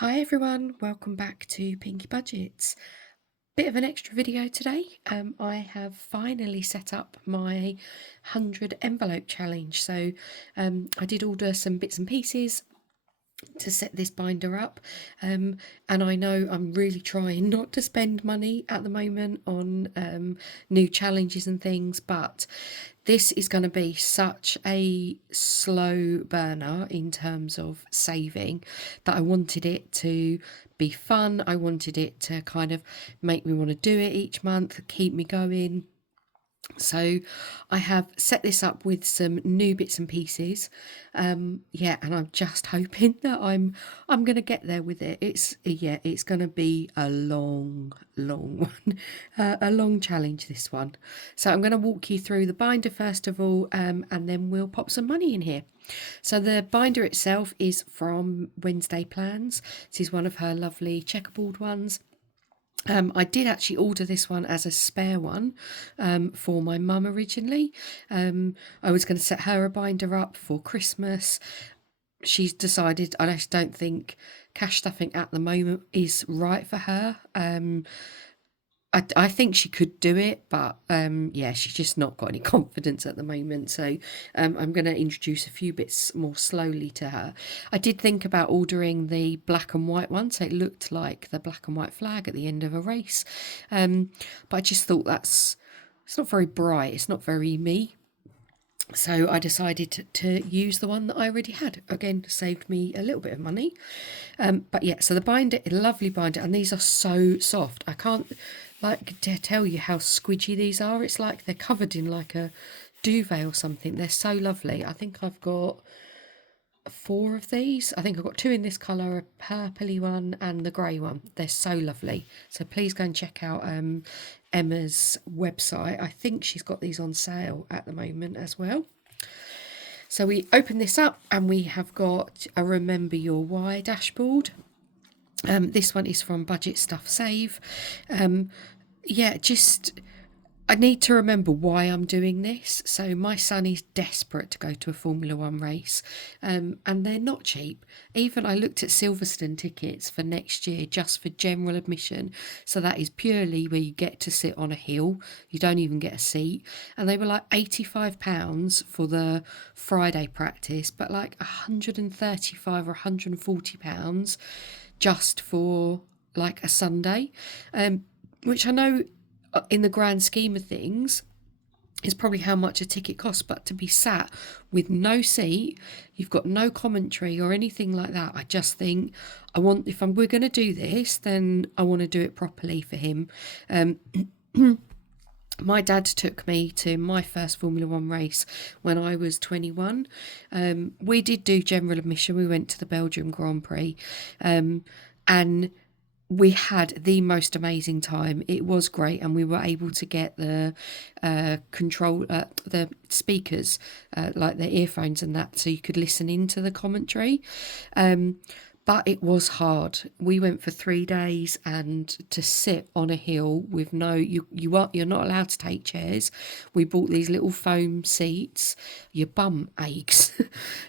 Hi everyone, welcome back to Pinky Budgets. Bit of an extra video today. I have finally set up my 100 envelope challenge. So I did order some bits and pieces to set this binder up, and I know I'm really trying not to spend money at the moment on new challenges and things, but this is going to be such a slow burner in terms of saving that I wanted it to be fun. I wanted it to kind of make me want to do it each month, keep me going. So I have set this up with some new bits and pieces, yeah, and I'm just hoping that I'm gonna get there with it. It's gonna be a long one, a long challenge, this one. So I'm gonna walk you through the binder first of all, and then we'll pop some money in here. So the binder itself is from Wednesday Plans. This is one of her lovely checkerboard ones. I did actually order this one as a spare one for my mum originally. I was going to set her a binder up for Christmas. She's decided I just don't think cash stuffing at the moment is right for her. I think she could do it, but yeah, she's just not got any confidence at the moment. So I'm going to introduce a few bits more slowly to her. I did think about ordering the black and white one, so it looked like the black and white flag at the end of a race. But I just thought it's not very bright. It's not very me. So I decided to use the one that I already had. Again, saved me a little bit of money. But yeah, so the binder, a lovely binder, and these are so soft. I can't to tell you how squidgy these are. It's like they're covered in like a duvet or something. They're so lovely. I think I've got 4 of these. I think I've got 2 in this colour, a purpley one and the grey one. They're so lovely. So please go and check out Emma's website. I think she's got these on sale at the moment as well. So we open this up and we have got a Remember Your Why dashboard. This one is from Budget Stuff Save. Yeah, just I need to remember why I'm doing this. So my son is desperate to go to a Formula One race, and they're not cheap. Even I looked at Silverstone tickets for next year just for general admission. So that is purely where you get to sit on a hill. You don't even get a seat. And they were like £85 for the Friday practice, but like £135 or £140 just for like a Sunday, which I know in the grand scheme of things is probably how much a ticket costs, but to be sat with no seat, you've got no commentary or anything like that, I just think if we're going to do this, then I want to do it properly for him. My dad took me to my first Formula One race when I was 21. We did do general admission. We went to the Belgium Grand Prix, and we had the most amazing time. It was great, and we were able to get the the speakers, like the earphones and that, so you could listen into the commentary. But it was hard. We went for 3 days, and to sit on a hill with you're not allowed to take chairs. We bought these little foam seats. Your bum aches.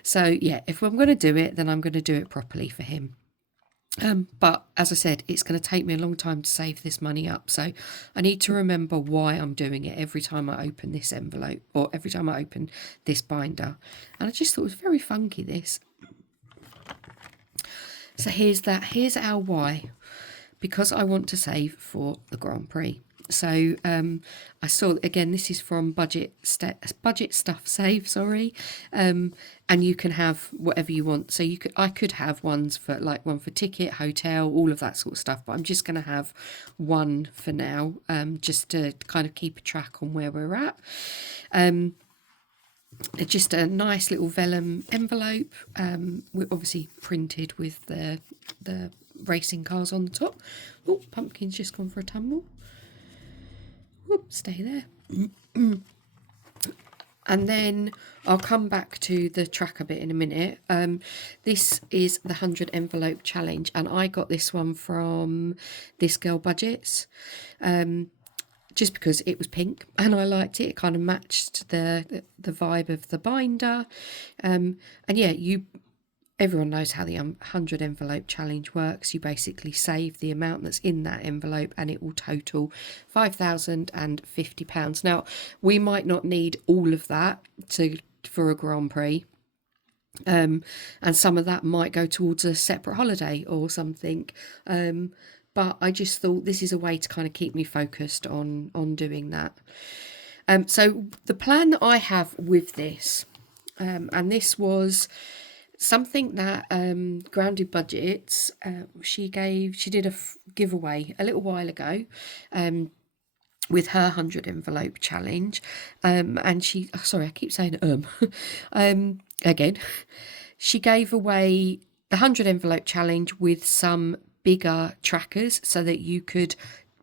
So yeah, if I'm going to do it, then I'm going to do it properly for him. But as I said, it's going to take me a long time to save this money up. So I need to remember why I'm doing it every time I open this envelope or every time I open this binder. And I just thought it was very funky, this. So here's our why. Because I want to save for the Grand Prix. So I saw, again, this is from Budget Stuff Save, sorry, and you can have whatever you want. So I could have ones for like one for ticket, hotel, all of that sort of stuff, but I'm just going to have one for now, just to kind of keep a track on where we're at. Just a nice little vellum envelope, we're obviously printed with the racing cars on the top. Oh, pumpkin's just gone for a tumble. Whoop, stay there. And then I'll come back to the tracker bit in a minute. This is the 100 envelope challenge, and I got this one from This Girl Budgets. Just because it was pink and I liked it. It kind of matched the vibe of the binder. And yeah, everyone knows how the 100 envelope challenge works. You basically save the amount that's in that envelope and it will total £5,050. Now, we might not need all of that for a Grand Prix. And some of that might go towards a separate holiday or something. But I just thought this is a way to kind of keep me focused on doing that. So the plan that I have with this, and this was something that Grounded Budgets, she did a giveaway a little while ago, with her 100 envelope challenge, and she, sorry, I keep saying again, she gave away the 100 envelope challenge with some bigger trackers so that you could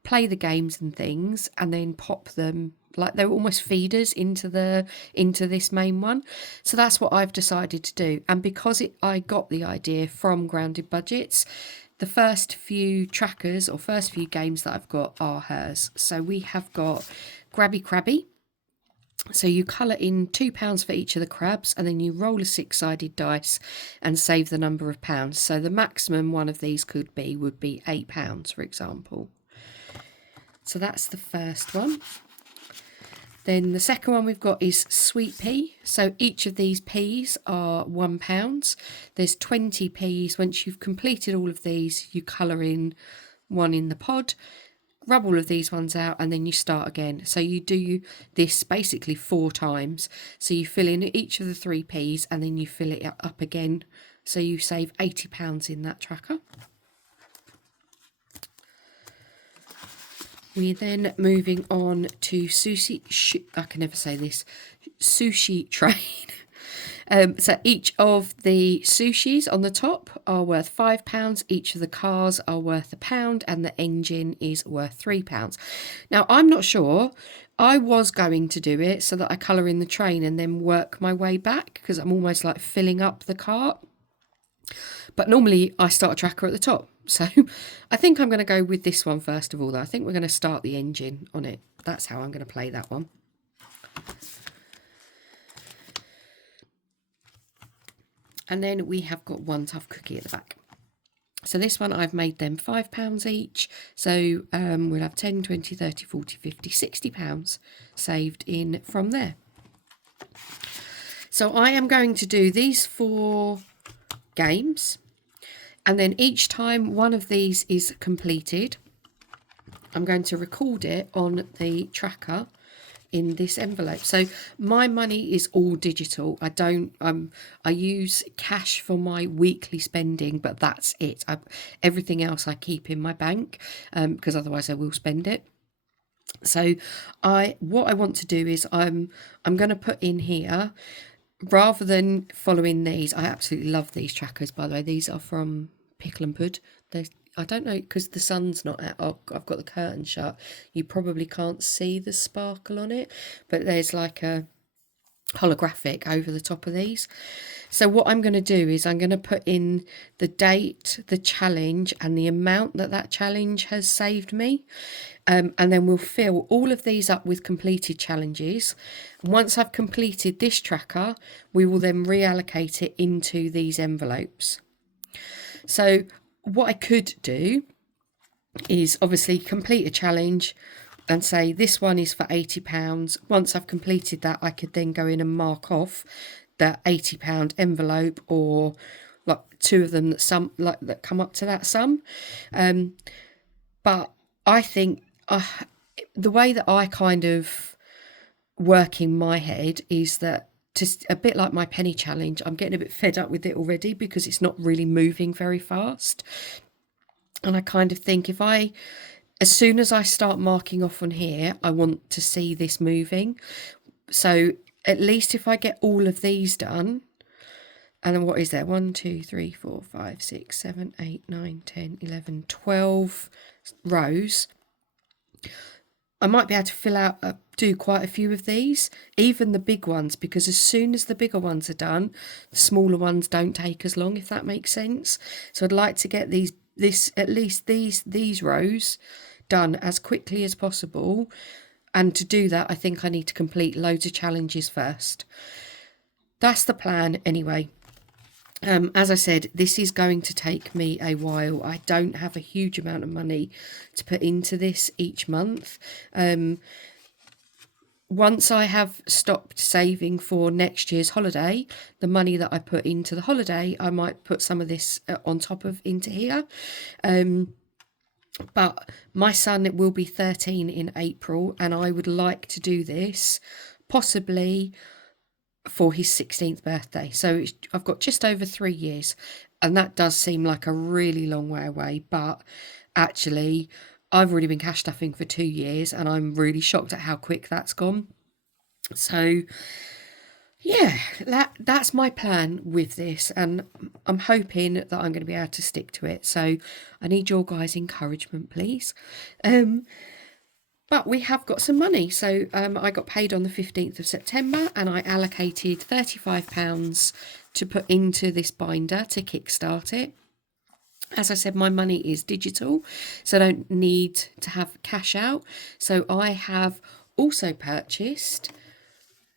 play the games and things and then pop them, like they were almost feeders into this main one. So that's what I've decided to do. And because I got the idea from Grounded Budgets, the first few trackers or first few games that I've got are hers. So we have got Grabby Crabby. So you colour in £2 for each of the crabs and then you roll a 6-sided dice and save the number of pounds. So the maximum one of these would be £8, for example. So that's the first one. Then the second one we've got is Sweet Pea. So each of these peas are £1. There's 20 peas. Once you've completed all of these, you colour in one in the pod, rub all of these ones out, and then you start again. So you do this basically 4 times. So you fill in each of the 3 peas and then you fill it up again. So you save £80 in that tracker. We're then moving on to I can never say this, Sushi Train. So each of the sushis on the top are worth £5, each of the cars are worth £1, and the engine is worth £3. Now, I'm not sure. I was going to do it so that I colour in the train and then work my way back, because I'm almost like filling up the cart. But normally I start a tracker at the top. So I think I'm going to go with this one first of all, though. I think we're going to start the engine on it. That's how I'm going to play that one. And then we have got One Tough Cookie at the back. So this one I've made them £5 each. So we'll have 10, 20, 30, 40, 50, £60 saved in from there. So I am going to do these 4 games. And then each time one of these is completed, I'm going to record it on the tracker in this envelope. So my money is all digital. I use cash for my weekly spending, but that's it. Everything else I keep in my bank, because otherwise I will spend it. So what I want to do is I'm going to put in here, rather than following these, I absolutely love these trackers, by the way. These are from Pickle and Pud. I don't know, because the sun's not out. I've got the curtain shut. You probably can't see the sparkle on it, but there's like a holographic over the top of these. So what I'm going to do is I'm going to put in the date, the challenge, and the amount that challenge has saved me. And then we'll fill all of these up with completed challenges. And once I've completed this tracker, we will then reallocate it into these envelopes. So what I could do is obviously complete a challenge and say this one is for £80. Once I've completed that, I could then go in and mark off that £80 envelope, or like 2 of them that come up to that sum. But I think the way that I kind of work in my head is that, just a bit like my penny challenge, I'm getting a bit fed up with it already because it's not really moving very fast. And I kind of think as soon as I start marking off on here, I want to see this moving. So at least if I get all of these done, and then what is there? 1, 2, 3, 4, 5, 6, 7, 8, 9, 10, 11, 12 rows. I might be able to do quite a few of these, even the big ones, because as soon as the bigger ones are done, the smaller ones don't take as long, if that makes sense. So I'd like to get at least these rows done as quickly as possible. And to do that, I think I need to complete loads of challenges first. That's the plan anyway. As I said, this is going to take me a while. I don't have a huge amount of money to put into this each month. Once I have stopped saving for next year's holiday, the money that I put into the holiday, I might put some of this on top of into here. But my son will be 13 in April, and I would like to do this possibly for his 16th birthday. So I've got just over 3 years, and that does seem like a really long way away, but actually I've already been cash stuffing for 2 years, and I'm really shocked at how quick that's gone. So yeah, that's my plan with this, and I'm hoping that I'm going to be able to stick to it. So I need your guys' encouragement, please. But we have got some money. So I got paid on the 15th of September, and I allocated £35 to put into this binder to kickstart it. As I said, my money is digital, so I don't need to have cash out. So I have also purchased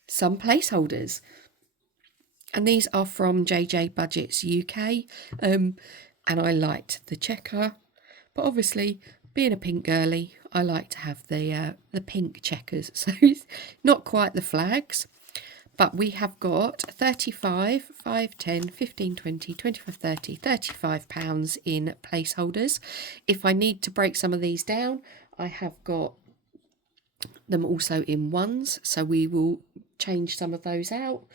some placeholders, and these are from JJ Budgets UK, and I liked the checker, but obviously being a pink girly, I like to have the pink checkers, so it's not quite the flags. But we have got 35, 5, 10, 15, 20, 25, 30, £35 in placeholders. If I need to break some of these down, I have got them also in ones, so we will change some of those out.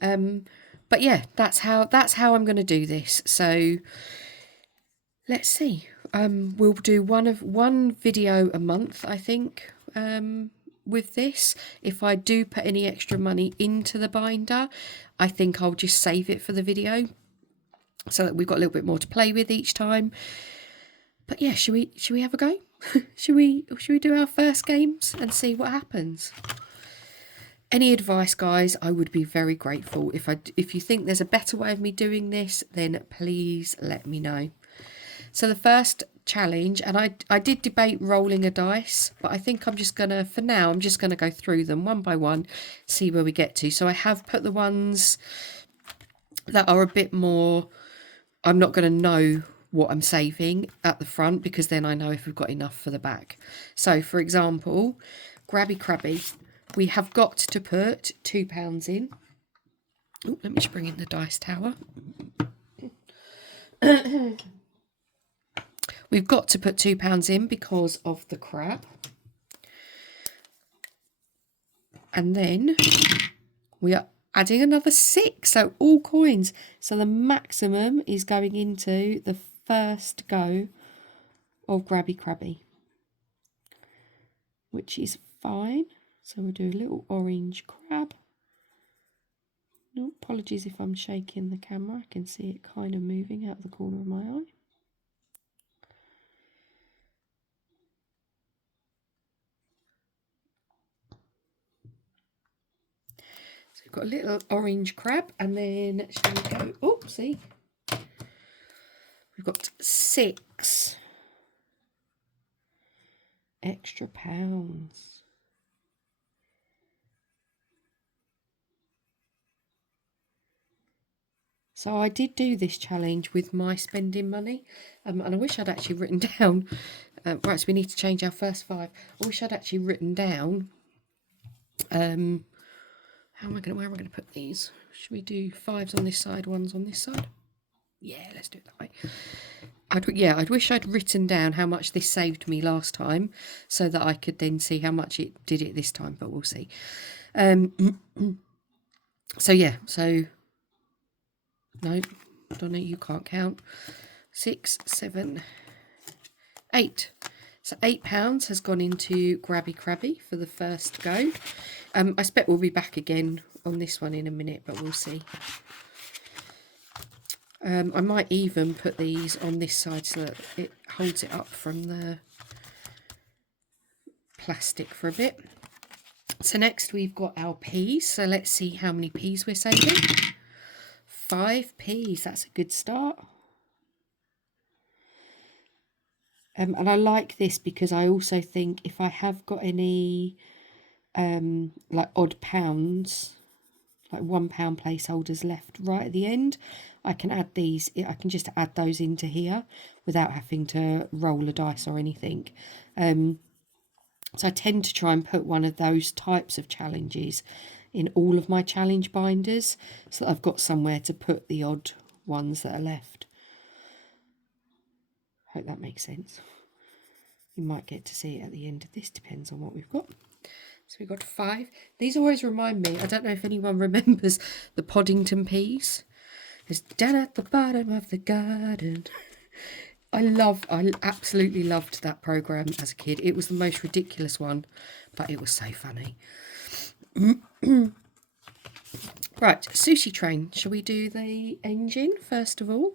But yeah, that's how I'm going to do this. So let's see. We'll do one video a month, I think, with this. If I do put any extra money into the binder, I think I'll just save it for the video so that we've got a little bit more to play with each time. But yeah, should we have a go? should we do our first games and see what happens? Any advice, guys, I would be very grateful. If you think there's a better way of me doing this, then please let me know. So the first challenge, and I did debate rolling a dice, but I think I'm just going to, for now, I'm just going to go through them one by one, see where we get to. So I have put the ones that are a bit more, I'm not going to know what I'm saving at the front, because then I know if we've got enough for the back. So for example, Grabby Crabby, we have got to put £2 in. Oh, let me just bring in the dice tower. We've got to put £2 in because of the crab. And then we are adding another 6, so all coins. So the maximum is going into the first go of Grabby Crabby, which is fine. So we'll do a little orange crab. No, apologies if I'm shaking the camera. I can see it kind of moving out of the corner of my eye. So we've got a little orange crab, and then shall we go? Oh, see, we've got 6 extra pounds. So I did do this challenge with my spending money, and I wish I'd actually written down, right, so we need to change our first 5. I wish I'd actually written down, where am I going to put these? Should we do 5s on this side, 1s on this side? Yeah, let's do it that way. I'd wish I'd written down how much this saved me last time, so that I could then see how much it did it this time, but we'll see. So yeah, so no, Donna, you can't count. 6, 7, 8. So £8 has gone into Grabby Crabby for the first go. I expect we'll be back again on this one in a minute, but we'll see. I might even put these on this side so that it holds it up from the plastic for a bit. So next we've got our peas. So let's see how many peas we're saving. 5 peas, that's a good start. And I like this because I also think if I have got any like odd pounds, like £1 placeholders left right at the end, I can add these, I can just add those into here without having to roll a dice or anything. So I tend to try and put one of those types of challenges in all of my challenge binders so that I've got somewhere to put the odd ones that are left. Hope that makes sense. You might get to see it at the end of this, depends on what we've got. So we've got 5. These always remind me, I don't know if anyone remembers the Poddington peas. It's down at the bottom of the garden. I absolutely loved that programme as a kid. It was the most ridiculous one, but it was so funny. Right, sushi train. Shall we do the engine first of all?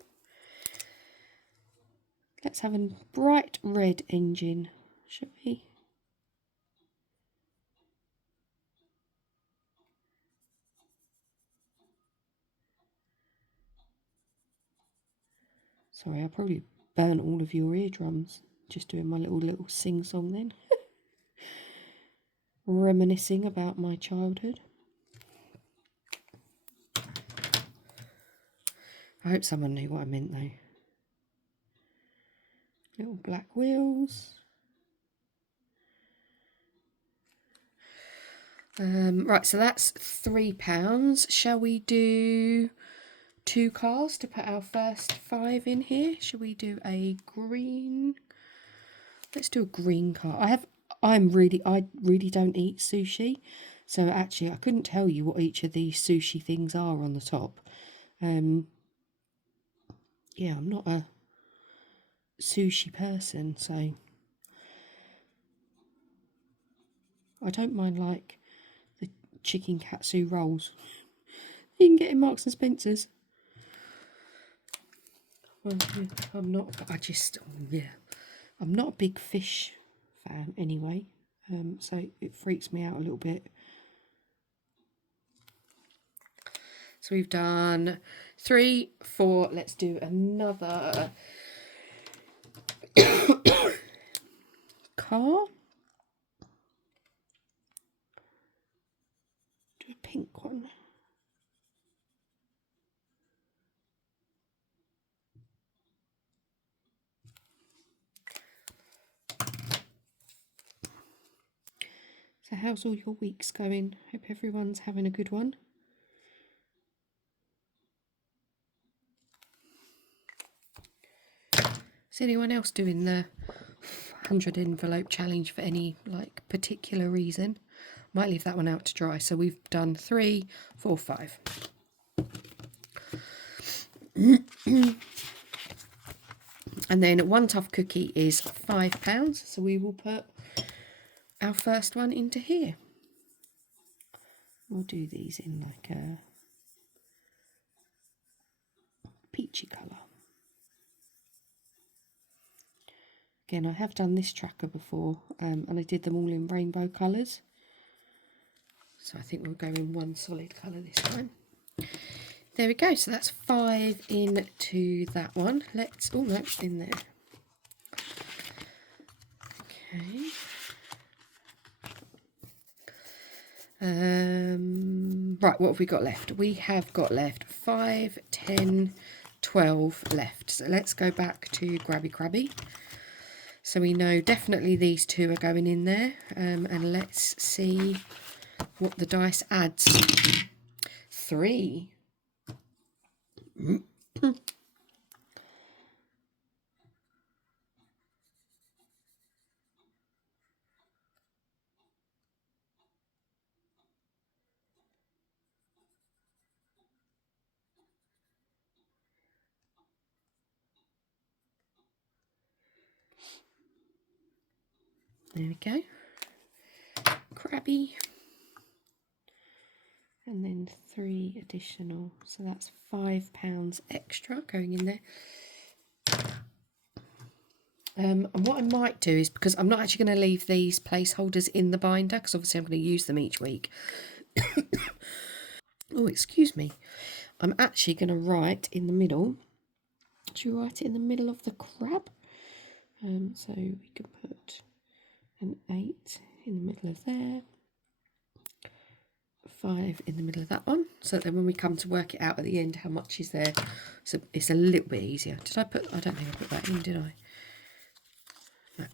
Let's have a bright red engine, shall we? Sorry, I probably burnt all of your eardrums just doing my little sing-song then. Reminiscing about my childhood. I hope someone knew what I meant though. Little black wheels. Right, so that's £3. Shall we do 2 cars to put our first 5 in here? Shall we do a green? Let's do a green car. I really don't eat sushi, so actually I couldn't tell you what each of these sushi things are on the top. Yeah, I'm not a sushi person, so I don't mind like the chicken katsu rolls. You can get in Marks and Spencer's. Well, yeah, I'm not a big fish fan anyway, so it freaks me out a little bit. So we've done 3, 4. Let's do another car. Do a pink one. So how's all your weeks going? Hope everyone's having a good one. Is anyone else doing the 100 envelope challenge for any like particular reason? Might leave that one out to dry. So we've done 3, 4, 5. And then one tough cookie is £5. So we will put our first one into here. We'll do these in like a peachy colour. Again, I have done this tracker before, and I did them all in rainbow colours. So I think we'll go in one solid colour this time. There we go. So that's 5 into that one. Oh no, in there. Okay. Right, what have we got left? We have got left 5, 10, 12 left. So let's go back to Grabby Crabby. So we know definitely these 2 are going in there. And let's see what the dice adds. 3. There we go. Crabby. And then 3 additional. So that's £5 extra going in there. And what I might do is, because I'm not actually going to leave these placeholders in the binder, because obviously I'm going to use them each week. Oh, excuse me. I'm actually going to write in the middle. Should we write it in the middle of the crab? So we can put an 8 in the middle of there. 5 in the middle of that one, so that then when we come to work it out at the end how much is there, so it's a little bit easier. I don't think I put that in, did I? No.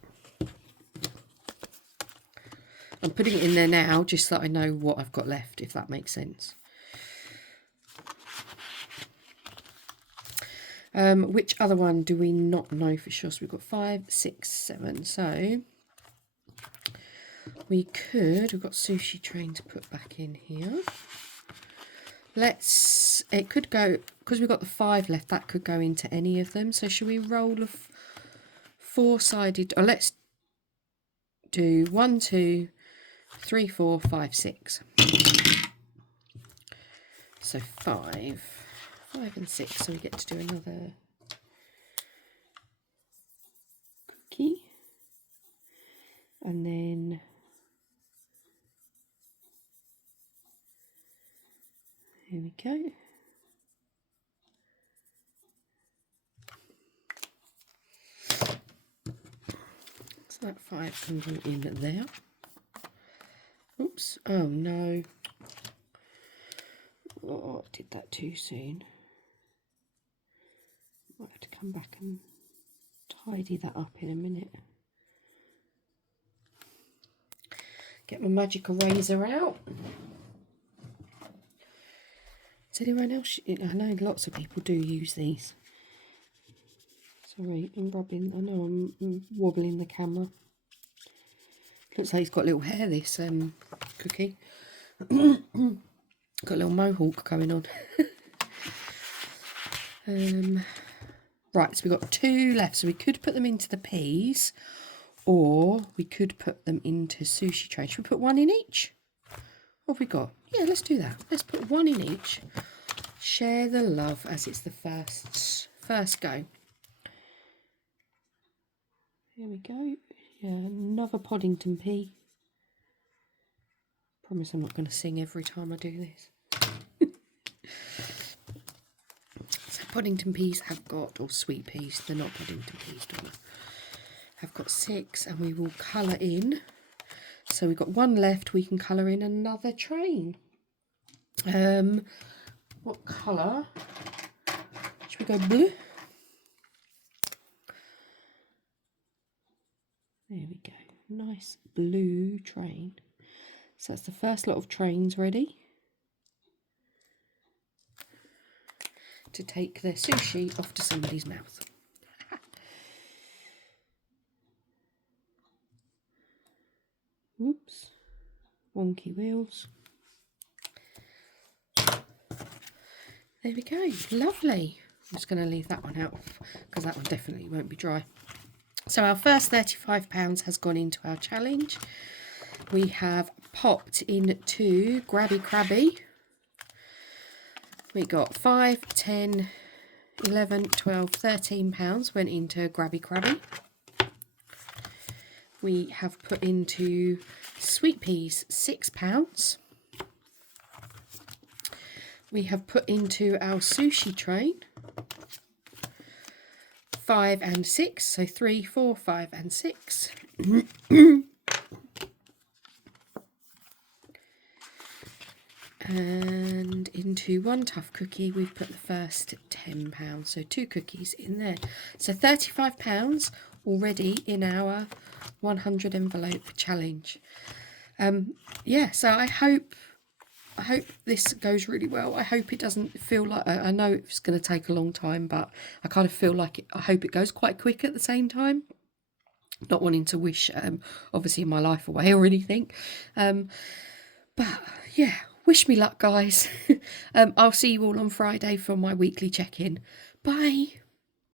I'm putting it in there now just so that I know what I've got left, if that makes sense. Which other one do we not know for sure? So we've got 5, 6, 7. So we've got sushi train to put back in here. It could go, because we've got the 5 left, that could go into any of them. So should we roll a 4-sided, or let's do 1, 2, 3, 4, 5, 6. So 5 and 6, so we get to do another cookie, and then here we go. So that 5 comes in there. Oops, oh no. Oh, I did that too soon. Might have to come back and tidy that up in a minute. Get my magic eraser out. Does anyone else? I know lots of people do use these. Sorry, I'm rubbing. I know I'm wobbling the camera. Looks like he's got little hair, this cookie. Got a little mohawk going on. Right, so we've got 2 left. So we could put them into the peas, or we could put them into sushi tray. Should we put 1 in each? What have we got? Yeah, let's do that. Let's put 1 in each. Share the love, as it's the first go. Here we go. Yeah, another Poddington pea. Promise I'm not going to sing every time I do this. So Poddington peas have got, or sweet peas, they're not Poddington peas, have got 6, and we will colour in. So we've got 1 left, we can colour in another train. What colour? Should we go blue? There we go. Nice blue train. So that's the first lot of trains ready to take their sushi off to somebody's mouth. Oops. Wonky wheels. There we go. Lovely. I'm just going to leave that one out because that one definitely won't be dry. So our first £35 has gone into our challenge. We have popped into Grabby Crabby. We got 5, 10, 11, 12, £13 went into Grabby Crabby. We have put into sweet peas £6. We have put into our sushi train 5 and 6, so 3, 4, 5 and 6. And into One Tough Cookie we've put the first £10, so 2 cookies in there. So £35 already in our 100 envelope challenge. Yeah, so I hope this goes really well. I hope it doesn't feel like, I know it's going to take a long time, but I kind of feel like I hope it goes quite quick at the same time. Not wanting to wish, obviously, my life away or anything. But yeah, wish me luck, guys. I'll see you all on Friday for my weekly check-in. Bye.